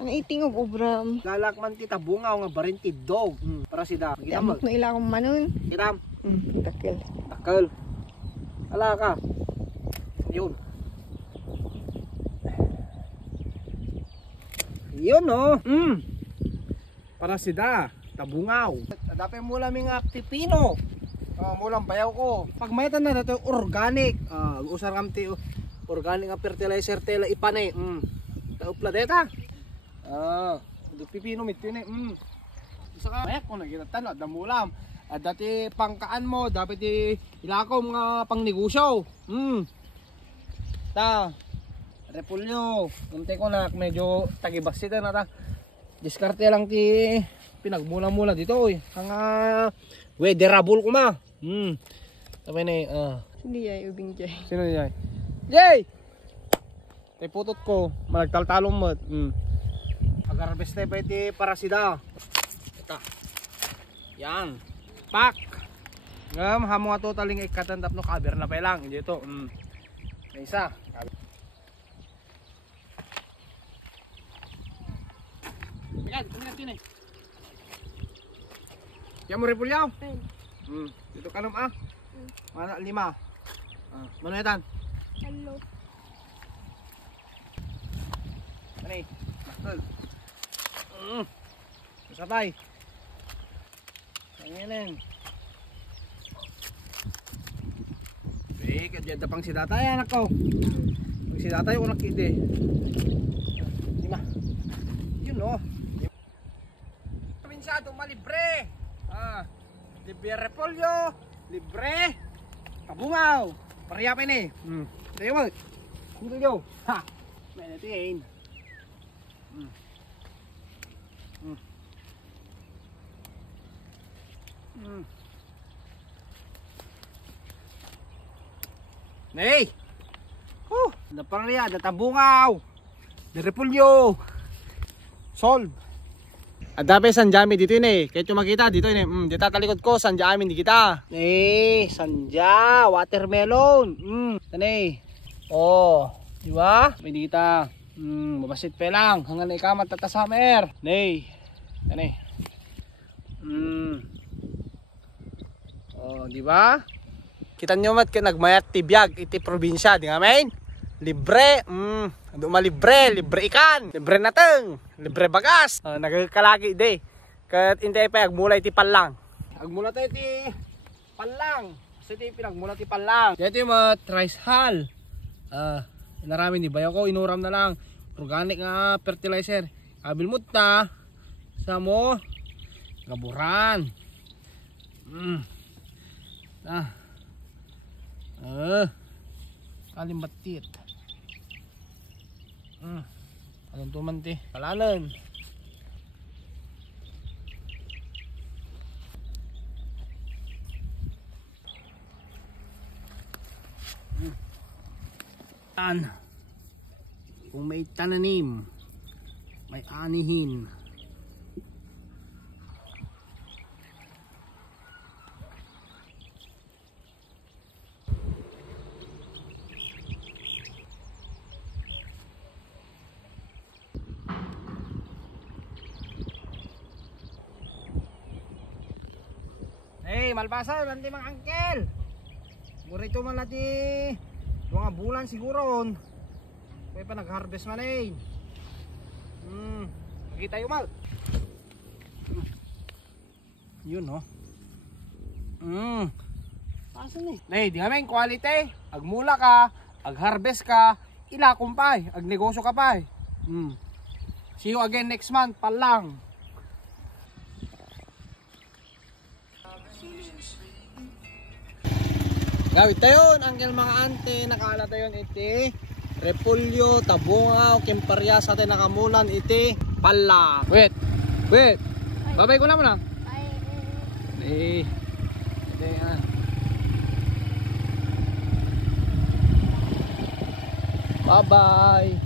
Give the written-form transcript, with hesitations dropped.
Ang iting og ubram. Lalakman kita bungaw nga barintid dog. Para sida. Amok na ila akong manon. Kitam. Takil. Takal. Ala ka. Yun. Yun no. Para sida. Tabungaw. Dapat mo lang nga pipino. Mulang bayaw ko. Pag mayatan na nato organic. Usar kam ti organic nga fertilizer tela ipanay. Taupla deta. Pipino mit yun saka mayak ko nagitatan at damulam at dati pangkaan mo dapat ilakaw mga pangnegosyo repulyo unti ko na medyo tagibasita na ta diskarte lang ti pinagmula-mula dito ang weatherable ko ma tapos na Hindi ay ubing jay. sino yay? Jay! Tay putot ko malagtaltalong mo Agar-harvest na pwede para sida. Ito. Yan. Pak. Ngam, hamo nga to taling ikatandap no cover na pa lang. Hindi ito. May isa. Bigat, kumigat yun eh. Yan mo repulyaw? Dito ka naman Mana 5. Manuetan? Hello. Ano eh? Bakal. Sabay. Ayan. Kadya pang si tatay anak ko. Pag si tatay ko nakide. Lima. Yun no. Minsyado malibre. Libre repolyo, libre tabungaw. Pariyapin eh. Tayo mo. Kundo nyo. Ha. May natin. Nay! Naparaya, natabungaw! Narepulyo! Solve! At dapat sanjami dito yun eh. Kahit yung makita dito yun eh. Dito talikod ko, sanjami di kita. Sanja! Watermelon! Tanay! Diba? May di kita. Mabasit pa lang. Hanggang na ikamat tatasamer. Nay! Tanay! Diba? Kita nyo mat nagmayat tibiyag iti probinsya, di nga main? Libre, malibre, libre ikan, libre nateng, libre bagas. Nagkalagi di. Kat hindi pa agmula iti palang. Agmula tayo iti palang. Kasi iti pinagmula iti palang. Dito yung mat rice hull. Narami ni bayo ko, inuram na lang. Organic nga fertilizer. Abil mo ta. Sa mo. Gaburan. Kalimbatit. Anong tumanti? Kalalan. Kung may tananim, may anihin. Malbasa, nanti mga angkel. Murito man natin. Mga bulan siguro. Kaya pa nag-harvest man eh. Nakita yung mal. Yun no. Pasan eh. Nay, di namin quality. Agmula ka, ag-harvest ka, ilakom pa eh. Agnegosyo ka pa eh. See you again next month. Palang. Gawit tayo, angkel mga ante, nakala tayo iti repulyo, tabungaw, kimparya sa atin nakamulan iti pala. Wait. Babay ko naman Bye bye.